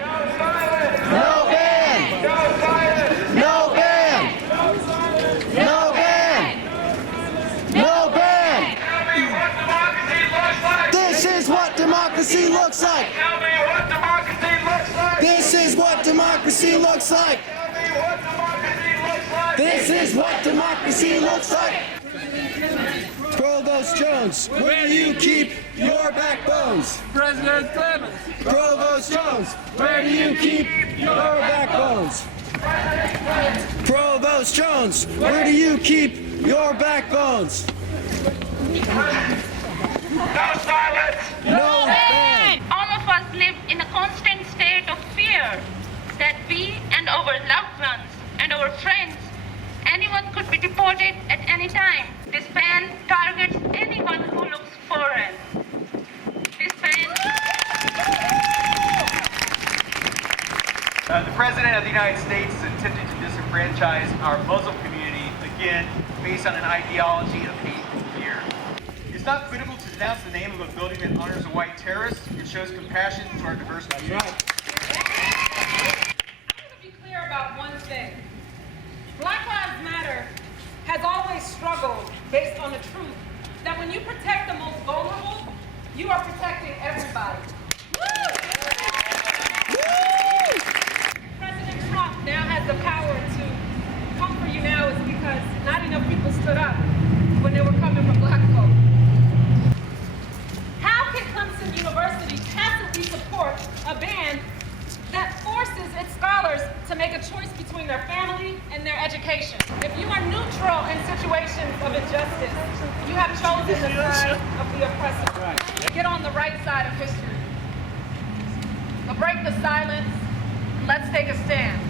No ban! No ban! No ban! No ban! This is what democracy looks like! Tell me what democracy looks like! This is what democracy looks like! Tell me what democracy looks like! This is what democracy looks like! Provost Jones, where do you keep your backbones? President Clemson. Provost Jones, where do you keep your backbones? Provost Jones, where do you keep your backbones? No silence! No ban! All of us live in a constant state of fear that we and our loved ones and our friends, anyone could be deported at any time. This ban targets anyone who looks foreign. This ban... The President of the United States is attempting to disenfranchise our Muslim community, again, based on an ideology of hate and fear. It's not critical to denounce the name of a building that honors a white terrorist. It shows compassion to our diverse community. I'm going to be clear about one thing. Black Lives Matter has always struggled based on the truth that when you protect the most vulnerable, you are protecting everybody. President Trump now has the power to come for you now is because not enough people stood up when they were coming for black folk. How can Clemson University tacitly support a ban that forces its scholars to make a choice between their family and their education? If you are neutral in situations of injustice, you have chosen the side of the oppressor. Get on the right side of history. So break the silence. Let's take a stand.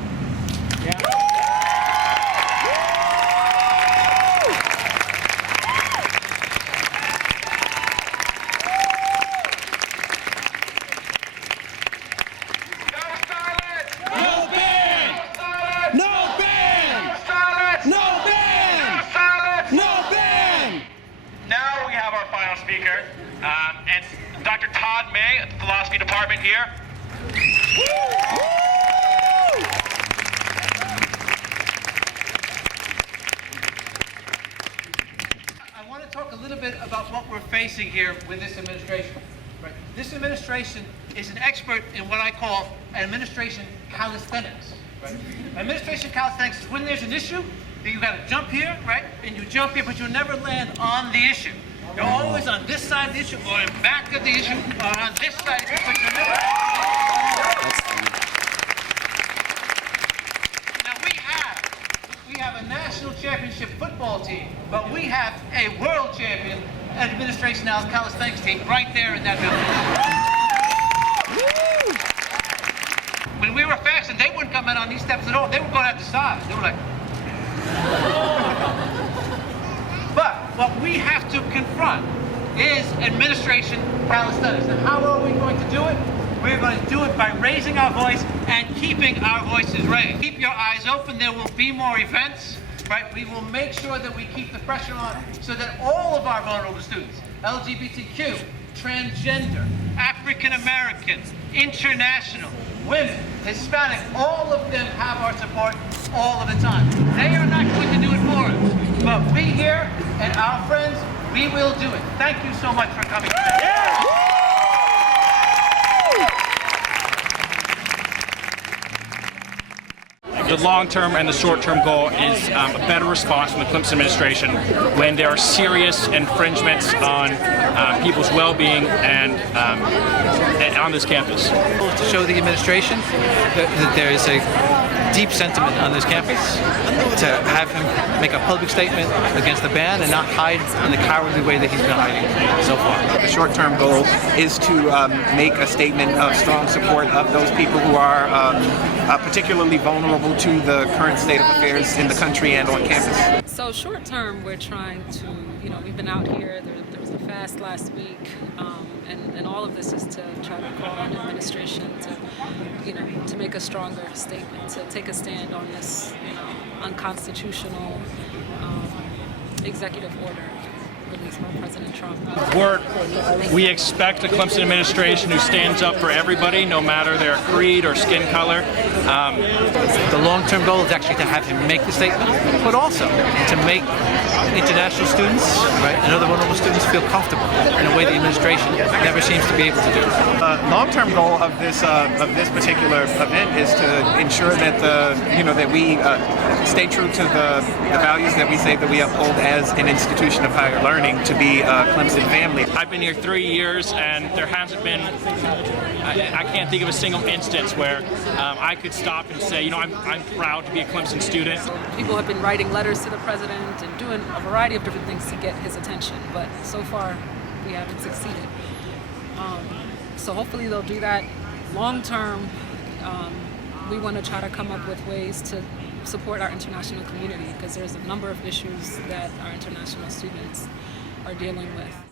Speaker, and Dr. Todd May at the Philosophy Department here. I want to talk a little bit about what we're facing here with this administration. Right. This administration is an expert in what I call administration calisthenics. Right? Administration calisthenics is when there's an issue, that you got to jump here, right? And you jump here, but you'll never land on the issue. You're always on this side of the issue, or in back of the issue, or on this side, but you're never. Now we have a national championship football team, but we have a world champion administration now calisthenics team right there in that building. When we were fasting, they wouldn't come in on these steps at all. They were going out the side. They were like. But what we have to confront is administration calisthenics. And how are we going to do it? We're going to do it by raising our voice and keeping our voices raised. Keep your eyes open. There will be more events, right? We will make sure that we keep the pressure on so that all of our vulnerable students, LGBTQ, transgender, African American, international, women, Hispanic, all of them have our support all of the time. They are not going to do it for us. But we here and our friends, we will do it. Thank you so much for coming today. The long-term and the short-term goal is a better response from the Clemson administration when there are serious infringements on people's well-being and on this campus. To show the administration that there is a deep sentiment on this campus, to have him make a public statement against the ban and not hide in the cowardly way that he's been hiding so far. The short-term goal is to make a statement of strong support of those people who are particularly vulnerable to the current state of affairs in the country and on campus. So short term, we're trying to, we've been out here, there was a fast last week, and all of this is to try to call on the administration to make a stronger statement, to take a stand on this, unconstitutional executive order. released by President Trump. We expect a Clemson administration who stands up for everybody, no matter their creed or skin color. The long-term goal is actually to have him make the statement, but also to make international students, right, and other vulnerable students feel comfortable in a way the administration never seems to be able to do. Long-term goal of this particular event is to ensure that that we stay true to the values that we say that we uphold as an institution of higher learning, to be a Clemson family. I've been here 3 years, and there hasn't been, I can't think of a single instance where I could stop and say, I'm proud to be a Clemson student. People have been writing letters to the president and doing a variety of different things to get his attention, but so far we haven't succeeded. So hopefully they'll do that. Long term, we want to try to come up with ways to support our international community, because there's a number of issues that our international students are dealing with.